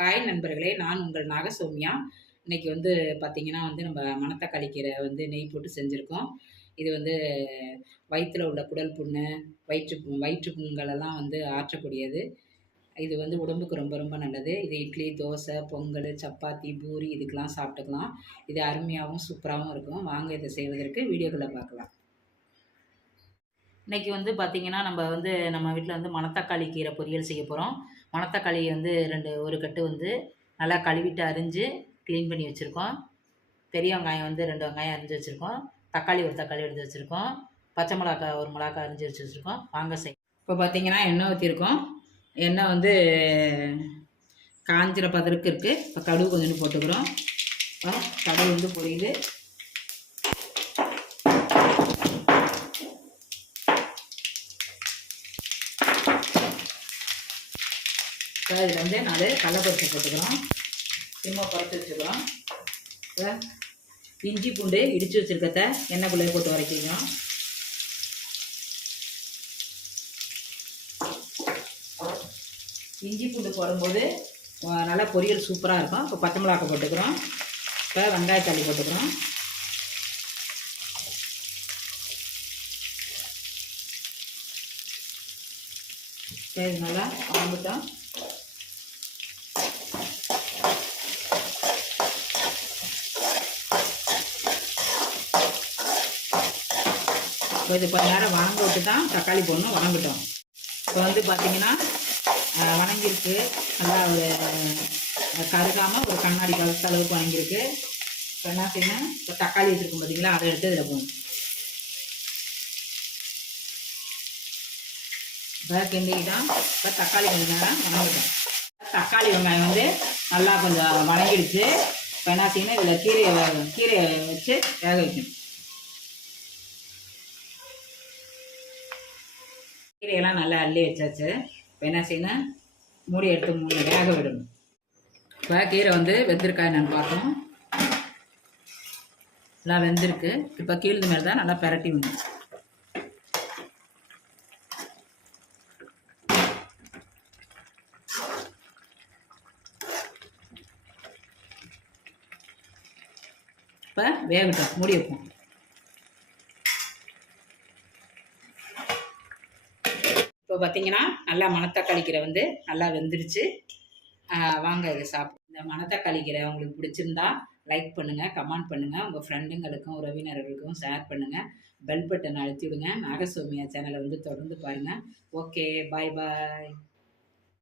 Hi நண்பர்களே, நான் உங்கள் நாகசௌமியா. இன்னைக்கு வந்து பார்த்தீங்கன்னா நம்ம மணத்தக்காளி கீரை நெய் போட்டு செஞ்சுருக்கோம். இது வயிற்றில் உள்ள குடல் புண்ணு, வயிற்று புண்களெல்லாம் ஆற்றக்கூடியது. இது உடம்புக்கு ரொம்ப ரொம்ப நல்லது. இது இட்லி, தோசை, பொங்கல், சப்பாத்தி, பூரி இதுக்கெல்லாம் சாப்பிட்டுக்கலாம். இது அருமையாகவும் சூப்பராகவும் இருக்கும். வாங்க இதை செய்வதற்கு வீடியோக்குள்ளே பார்க்கலாம். இன்றைக்கி பார்த்தீங்கன்னா நம்ம வீட்டில் மணத்தக்காளி கீரை பொரியல் செய்ய போகிறோம். மணத்தக்காளி ஒரு கட்டு நல்லா கழுவிட்டு அரிஞ்சு க்ளீன் பண்ணி வச்சுருக்கோம். பெரிய வெங்காயம் 2 வெங்காயம் அரிஞ்சு வச்சுருக்கோம். தக்காளி ஒரு தக்காளி எடுத்து வச்சுருக்கோம். பச்சை மிளகாய் ஒரு மிளகாய் அரிஞ்சு வச்சுருக்கோம். வாங்க இப்போ பார்த்தீங்கன்னா எண்ணெய் ஊற்றிருக்கோம். எண்ணெய் காஞ்சிர பதற்கு இருக்குது. இப்போ கடுகு கொஞ்சம் போட்டுக்கிறோம். கடுகு பொரியுது. இதில் 4 கடலைப்பருப்பு போட்டுக்கிறோம். சிம்மா குறைச்சி வச்சுக்கிறோம். இஞ்சி பூண்டு இடித்து வச்சுருக்கத எண்ணெய்க்குள்ளே போட்டு வரைக்கிறோம். இஞ்சி பூண்டு போடும்போது நல்லா பொரியல் சூப்பராக இருக்கும். இப்போ பச்சை மிளகாய் போட்டுக்கிறோம். இப்போ வெங்காயத்தள்ளி போட்டுக்கிறோம். இது நல்லா வதங்கிட்டோம். இது கொஞ்ச நேரம் வணங்க விட்டு தான் தக்காளி போடணும். வணங்கிட்டோம். இப்போ பார்த்தீங்கன்னா வணங்கியிருக்கு. நல்லா ஒரு கருகாமல் ஒரு கண்ணாடி கலத்த அளவுக்கு வணங்கியிருக்கு. இப்போ என்ன செய்யணும், இப்போ தக்காளி வச்சுருக்கோம் பார்த்தீங்களா, அதை எடுத்து இதில் போகணும். இப்போ கிண்டிக்கிட்டோம். இப்போ தக்காளி கொஞ்சம் நேரம் வணங்கிட்டோம். தக்காளி வெங்காயம் நல்லா கொஞ்சம் வணங்கிடுச்சு. இப்போ என்ன செய்யணும், இதில் கீரையை வச்சு வேக வைக்கணும். கீரையெல்லாம் நல்லா அள்ளி வச்சாச்சு. இப்போ என்ன செய்யணும், மூடி எடுத்து வேக விடணும். இப்போ கீரை வெந்திருக்கா என்னன்னு பார்க்கணும். நல்லா வெந்திருக்கு. இப்போ கீழ்ந்து மேலே தான் நல்லா பரட்டி விடணும். இப்போ வேகட்டும், மூடி வைப்போம். இப்போ பார்த்தீங்கன்னா நல்லா மணத்தக்காளி கீரை நல்லா வெந்துருச்சு. வாங்க இதை சாப்பிடும். இந்த மணத்தக்காளி கீரை உங்களுக்கு பிடிச்சிருந்தா லைக் பண்ணுங்கள், கமெண்ட் பண்ணுங்கள், உங்கள் ஃப்ரெண்டுங்களுக்கும் உறவினர்களுக்கும் ஷேர் பண்ணுங்கள். பெல் பட்டனை அழுத்தி விடுங்க. நாகசௌமியா சேனலை தொடர்ந்து பாருங்கள். ஓகே, பாய் பாய்.